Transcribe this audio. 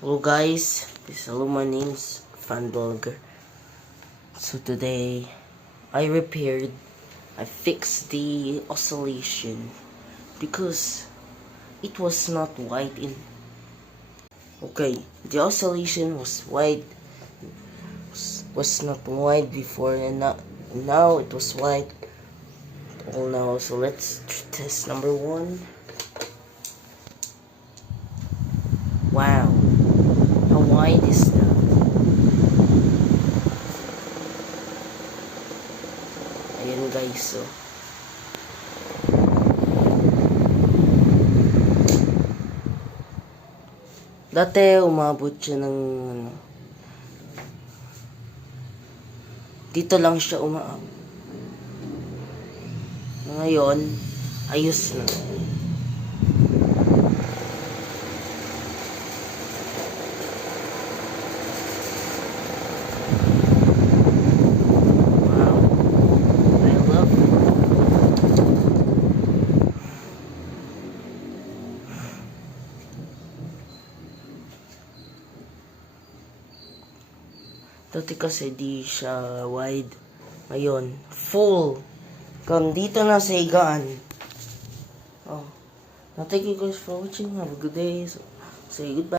Hello guys, hello, my name's Fanblogger. So today, I fixed the oscillation because it was not white in. Okay, the oscillation was white, was not white before, and now it was white. All now, so let's test number 1. Wow, how wide is that? Ayan guys, so dati umabot siya ng dito lang siya umaabot. Ngayon, ayos na. Dati kasi di siya wide. Ngayon, full. Kung dito na sa higaan. Oh. Now, thank you guys for watching. Have a good day. So, say goodbye.